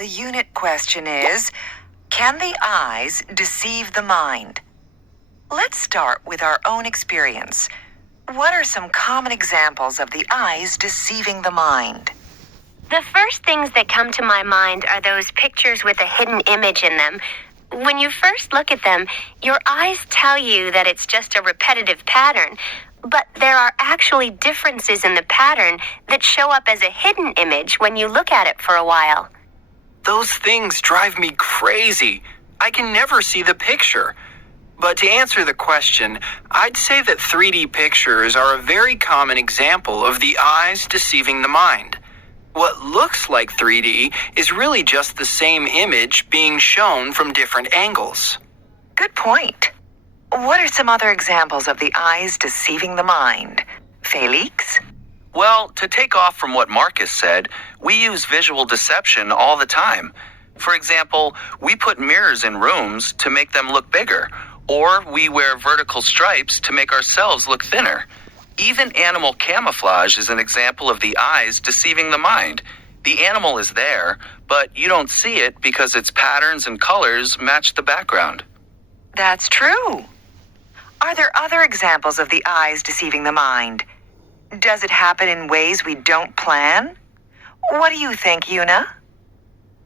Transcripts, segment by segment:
The unit question is, can the eyes deceive the mind? Let's start with our own experience. What are some common examples of the eyes deceiving the mind? The first things that come to my mind are those pictures with a hidden image in them. When you first look at them, your eyes tell you that it's just a repetitive pattern, but there are actually differences in the pattern that show up as a hidden image when you look at it for a while. Those things drive me crazy. I can never see the picture. But to answer the question, I'd say that 3D pictures are a very common example of the eyes deceiving the mind. What looks like 3D is really just the same image being shown from different angles. Good point. What are some other examples of the eyes deceiving the mind? Felix? Well, to take off from what Marcus said, we use visual deception all the time. For example, we put mirrors in rooms to make them look bigger, or we wear vertical stripes to make ourselves look thinner. Even animal camouflage is an example of the eyes deceiving the mind. The animal is there, but you don't see it because its patterns and colors match the background. That's true. Are there other examples of the eyes deceiving the mind? Does it happen in ways we don't plan? What do you think, Una?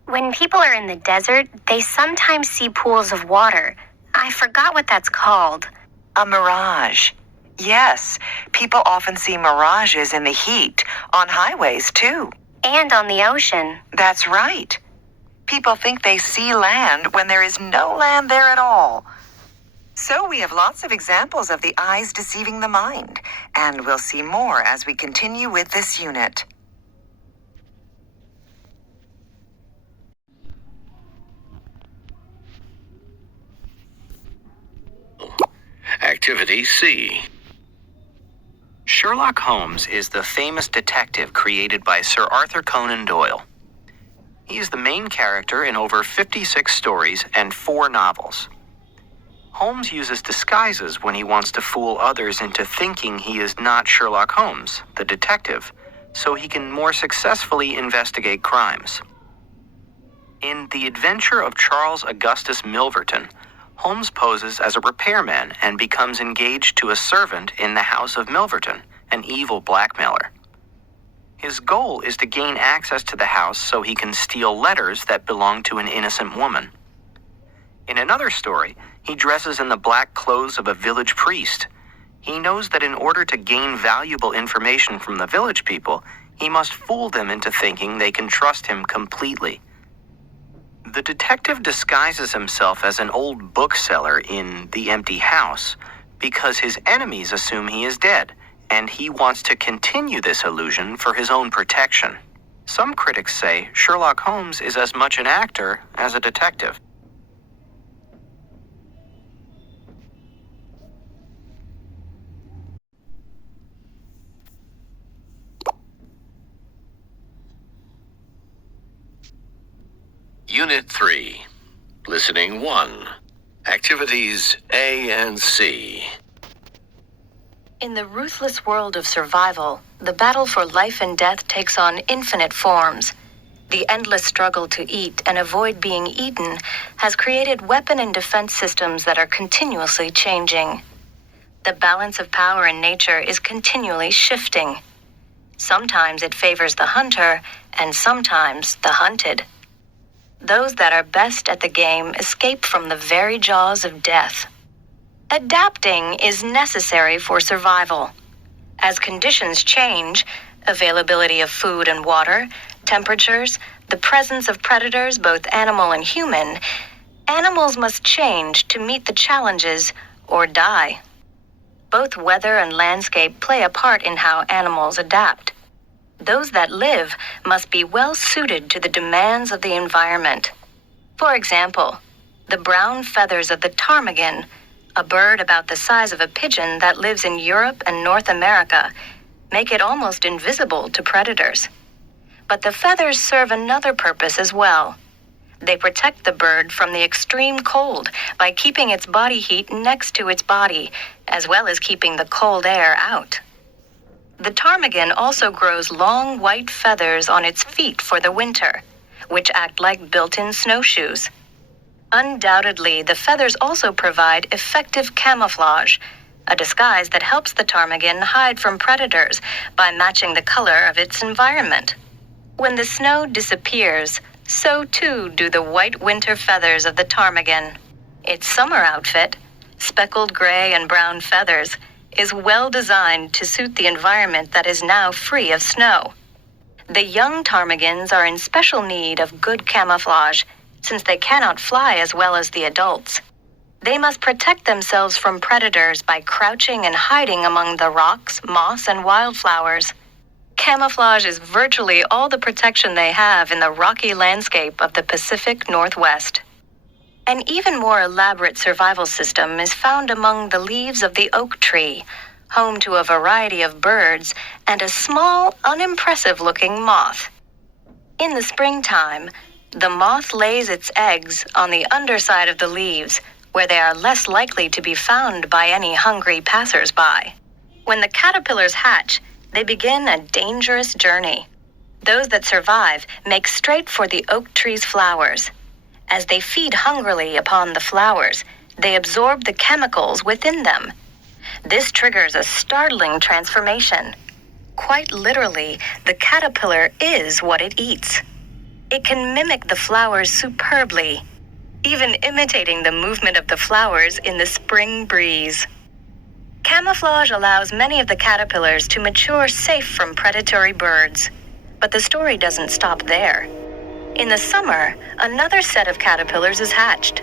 When people are in the desert, they sometimes see pools of water. I forgot what that's called. A mirage. Yes, people often see mirages in the heat, on highways too. And on the ocean. That's right. People think they see land when there is no land there at all. So we have lots of examples of the eyes deceiving the mind, and we'll see more as we continue with this unit. Activity C. Sherlock Holmes is the famous detective created by Sir Arthur Conan Doyle. He is the main character in over 56 stories and 4 novels. Holmes uses disguises when he wants to fool others into thinking he is not Sherlock Holmes, the detective, so he can more successfully investigate crimes. In The Adventure of Charles Augustus Milverton, Holmes poses as a repairman and becomes engaged to a servant in the house of Milverton, an evil blackmailer. His goal is to gain access to the house so he can steal letters that belong to an innocent woman. In another story, he dresses in the black clothes of a village priest. He knows that in order to gain valuable information from the village people, he must fool them into thinking they can trust him completely. The detective disguises himself as an old bookseller in The Empty House because his enemies assume he is dead, and he wants to continue this illusion for his own protection. Some critics say Sherlock Holmes is as much an actor as a detective. Unit 3. Listening 1. Activities A and C. In the ruthless world of survival, the battle for life and death takes on infinite forms. The endless struggle to eat and avoid being eaten has created weapon and defense systems that are continuously changing. The balance of power in nature is continually shifting. Sometimes it favors the hunter, and sometimes the hunted. Those that are best at the game escape from the very jaws of death. Adapting is necessary for survival. As conditions change, availability of food and water, temperatures, the presence of predators, both animal and human, animals must change to meet the challenges or die. Both weather and landscape play a part in how animals adapt. Those that live must be well suited to the demands of the environment. For example, the brown feathers of the ptarmigan, a bird about the size of a pigeon that lives in Europe and North America, make it almost invisible to predators. But the feathers serve another purpose as well. They protect the bird from the extreme cold by keeping its body heat next to its body, as well as keeping the cold air out. The ptarmigan also grows long white feathers on its feet for the winter, which act like built-in snowshoes. Undoubtedly, the feathers also provide effective camouflage, a disguise that helps the ptarmigan hide from predators by matching the color of its environment. When the snow disappears, so too do the white winter feathers of the ptarmigan. Its summer outfit, speckled gray and brown feathers, is well designed to suit the environment that is now free of snow. The young ptarmigans are in special need of good camouflage, since they cannot fly as well as the adults. They must protect themselves from predators by crouching and hiding among the rocks, moss, and wildflowers. Camouflage is virtually all the protection they have in the rocky landscape of the Pacific Northwest. An even more elaborate survival system is found among the leaves of the oak tree, home to a variety of birds and a small, unimpressive-looking moth. In the springtime, the moth lays its eggs on the underside of the leaves, where they are less likely to be found by any hungry passers-by. When the caterpillars hatch, they begin a dangerous journey. Those that survive make straight for the oak tree's flowers. As they feed hungrily upon the flowers, they absorb the chemicals within them. This triggers a startling transformation. Quite literally, the caterpillar is what it eats. It can mimic the flowers superbly, even imitating the movement of the flowers in the spring breeze. Camouflage allows many of the caterpillars to mature safe from predatory birds. But the story doesn't stop there. In the summer, another set of caterpillars is hatched.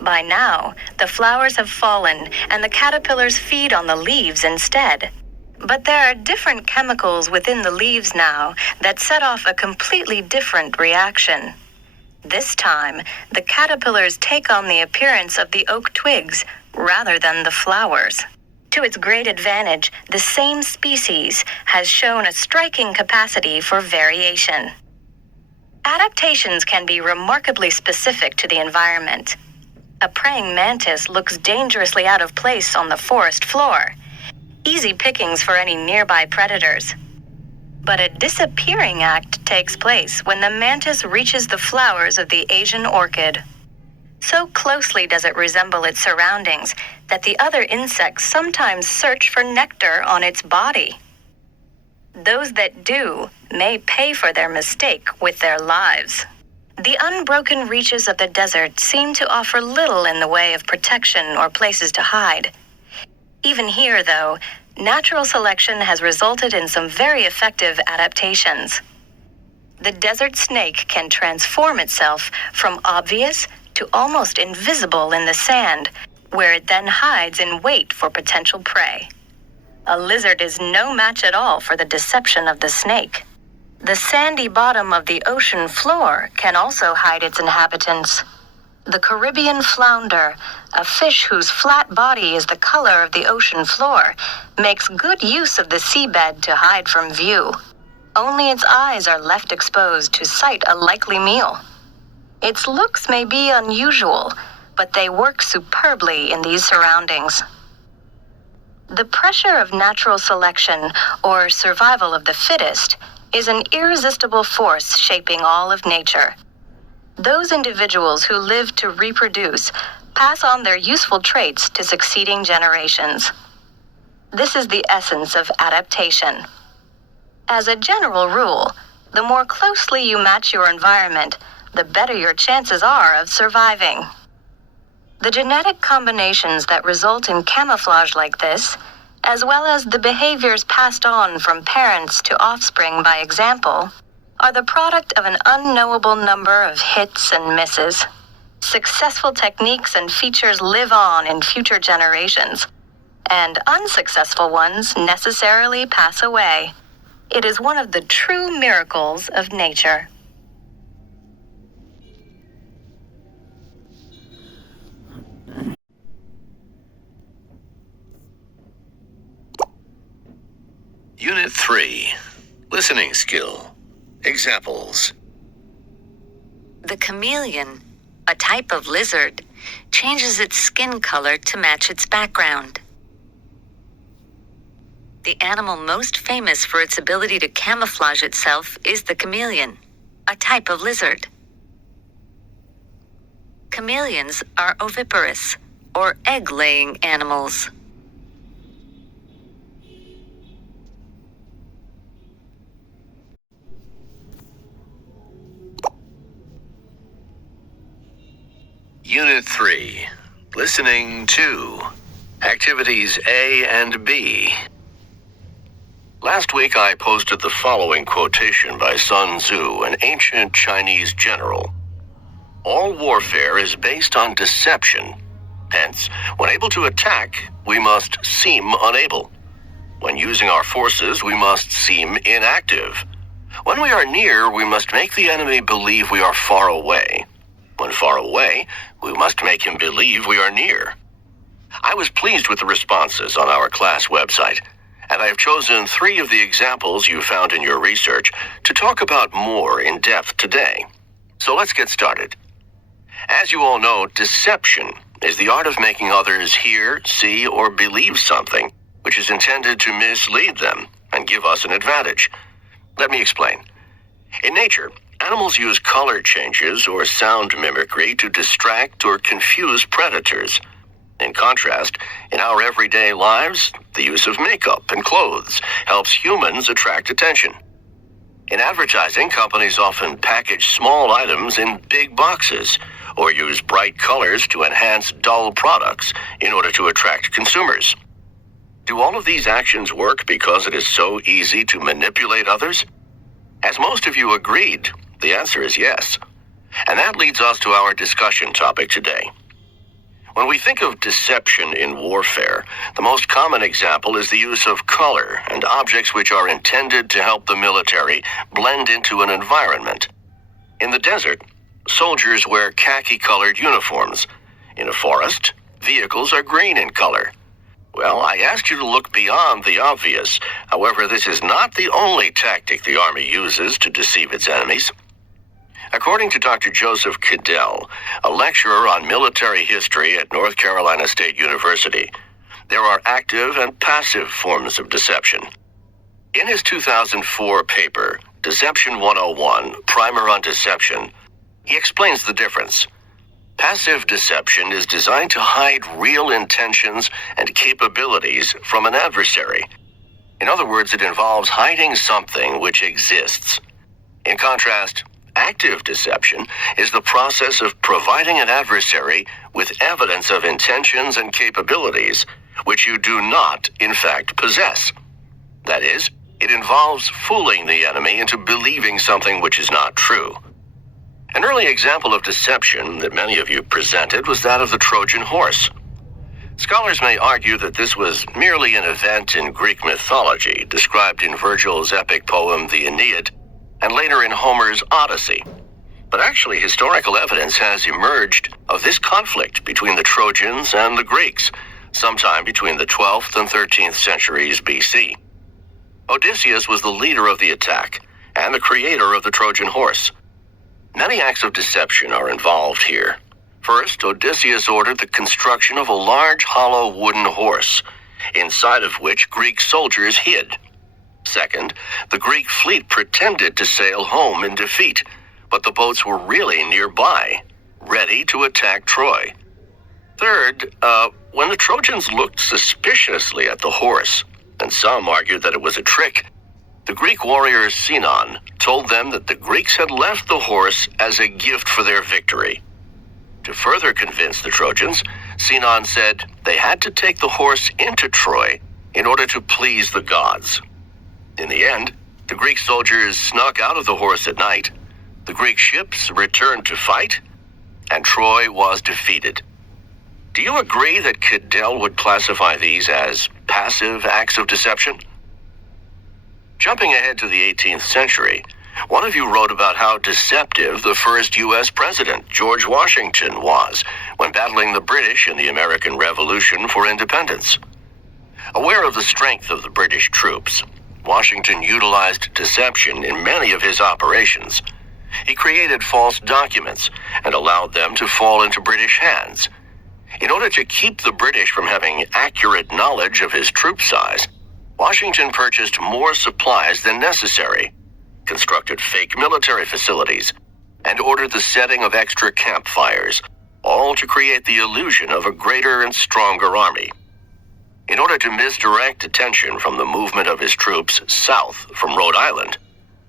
By now, the flowers have fallen and the caterpillars feed on the leaves instead. But there are different chemicals within the leaves now that set off a completely different reaction. This time, the caterpillars take on the appearance of the oak twigs rather than the flowers. To its great advantage, the same species has shown a striking capacity for variation. Adaptations can be remarkably specific to the environment. A praying mantis looks dangerously out of place on the forest floor, easy pickings for any nearby predators. But a disappearing act takes place when the mantis reaches the flowers of the Asian orchid. So closely does it resemble its surroundings that the other insects sometimes search for nectar on its body. Those that do may pay for their mistake with their lives. The unbroken reaches of the desert seem to offer little in the way of protection or places to hide. Even here, though, natural selection has resulted in some very effective adaptations. The desert snake can transform itself from obvious to almost invisible in the sand, where it then hides in wait for potential prey. A lizard is no match at all for the deception of the snake. The sandy bottom of the ocean floor can also hide its inhabitants. The Caribbean flounder, a fish whose flat body is the color of the ocean floor, makes good use of the seabed to hide from view. Only its eyes are left exposed to sight a likely meal. Its looks may be unusual, but they work superbly in these surroundings. The pressure of natural selection, or survival of the fittest, is an irresistible force shaping all of nature. Those individuals who live to reproduce pass on their useful traits to succeeding generations. This is the essence of adaptation. As a general rule, the more closely you match your environment, the better your chances are of surviving. The genetic combinations that result in camouflage like this, as well as the behaviors passed on from parents to offspring by example, are the product of an unknowable number of hits and misses. Successful techniques and features live on in future generations, and unsuccessful ones necessarily pass away. It is one of the true miracles of nature. Unit 3. Listening skill. Examples. The chameleon, a type of lizard, changes its skin color to match its background. The animal most famous for its ability to camouflage itself is the chameleon, a type of lizard. chameleons are oviparous, or egg-laying animals. Unit 3. Listening 2. Activities A and B. Last week I posted the following quotation by Sun Tzu, an ancient Chinese general. All warfare is based on deception. Hence, when able to attack, we must seem unable. When using our forces, we must seem inactive. When we are near, we must make the enemy believe we are far away. When far away, we must make him believe we are near. I was pleased with the responses on our class website, and I have chosen 3 of the examples you found in your research to talk about more in depth today. So let's get started. As you all know, deception is the art of making others hear, see, or believe something which is intended to mislead them and give us an advantage. Let me explain. In nature, animals use color changes or sound mimicry to distract or confuse predators. In contrast, in our everyday lives, the use of makeup and clothes helps humans attract attention. In advertising, companies often package small items in big boxes or use bright colors to enhance dull products in order to attract consumers. Do all of these actions work because it is so easy to manipulate others? As most of you agreed, the answer is yes. And that leads us to our discussion topic today. When we think of deception in warfare, the most common example is the use of color and objects which are intended to help the military blend into an environment. In the desert, soldiers wear khaki-colored uniforms. In a forest, vehicles are green in color. Well, I asked you to look beyond the obvious. However, this is not the only tactic the Army uses to deceive its enemies. According to Dr. Joseph Cadell, a lecturer on military history at North Carolina State University, there are active and passive forms of deception. In his 2004 paper, Deception 101, Primer on Deception, he explains the difference. Passive deception is designed to hide real intentions and capabilities from an adversary. In other words, it involves hiding something which exists. In contrast, active deception is the process of providing an adversary with evidence of intentions and capabilities which you do not, in fact, possess. That is, it involves fooling the enemy into believing something which is not true. An early example of deception that many of you presented was that of the Trojan horse. Scholars may argue that this was merely an event in Greek mythology, described in Virgil's epic poem, the Aeneid, and later in Homer's Odyssey. But actually, historical evidence has emerged of this conflict between the Trojans and the Greeks, sometime between the 12th and 13th centuries BC. Odysseus was the leader of the attack and the creator of the Trojan horse. Many acts of deception are involved here. First, Odysseus ordered the construction of a large hollow wooden horse, inside of which Greek soldiers hid. Second, the Greek fleet pretended to sail home in defeat, but the boats were really nearby, ready to attack Troy. Third, when the Trojans looked suspiciously at the horse, and some argued that it was a trick, the Greek warrior Sinon told them that the Greeks had left the horse as a gift for their victory. To further convince the Trojans, Sinon said they had to take the horse into Troy in order to please the gods. In the end, the Greek soldiers snuck out of the horse at night, the Greek ships returned to fight, and Troy was defeated. Do you agree that Cadell would classify these as passive acts of deception? Jumping ahead to the 18th century, one of you wrote about how deceptive the first U.S. president, George Washington, was when battling the British in the American Revolution for independence. Aware of the strength of the British troops, Washington utilized deception in many of his operations. He created false documents and allowed them to fall into British hands. In order to keep the British from having accurate knowledge of his troop size, Washington purchased more supplies than necessary, constructed fake military facilities, and ordered the setting of extra campfires, all to create the illusion of a greater and stronger army. In order to misdirect attention from the movement of his troops south from Rhode Island,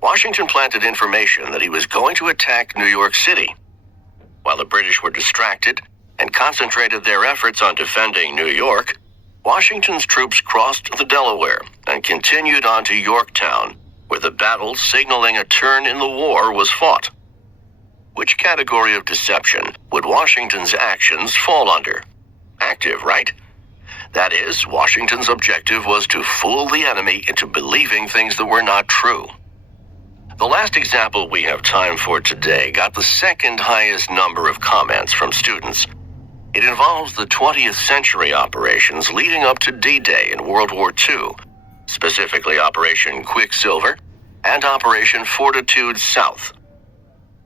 Washington planted information that he was going to attack New York City. While the British were distracted and concentrated their efforts on defending New York, Washington's troops crossed the Delaware and continued on to Yorktown, where the battle signaling a turn in the war was fought. Which category of deception would Washington's actions fall under? Active, right? That is, Washington's objective was to fool the enemy into believing things that were not true. The last example we have time for today got the second highest number of comments from students. It involves the 20th century operations leading up to D-Day in World War II, specifically Operation Quicksilver and Operation Fortitude South.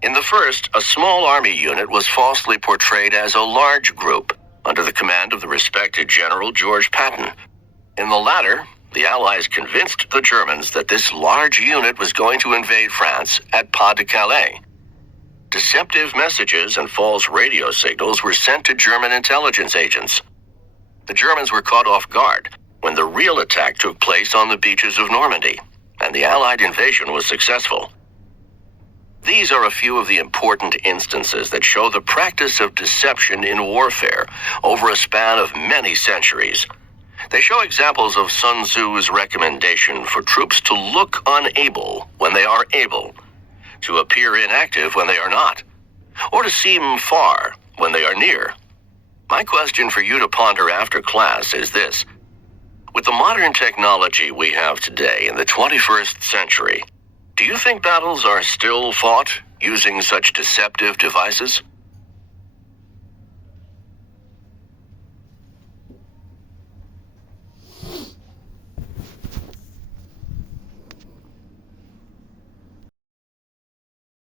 In the first, a small army unit was falsely portrayed as a large group under the command of the respected General George Patton. In the latter, the Allies convinced the Germans that this large unit was going to invade France at Pas de Calais. Deceptive messages and false radio signals were sent to German intelligence agents. The Germans were caught off guard when the real attack took place on the beaches of Normandy, and the Allied invasion was successful. These are a few of the important instances that show the practice of deception in warfare over a span of many centuries. They show examples of Sun Tzu's recommendation for troops to look unable when they are able, to appear inactive when they are not, or to seem far when they are near. My question for you to ponder after class is this. With the modern technology we have today in the 21st century, do you think battles are still fought using such deceptive devices?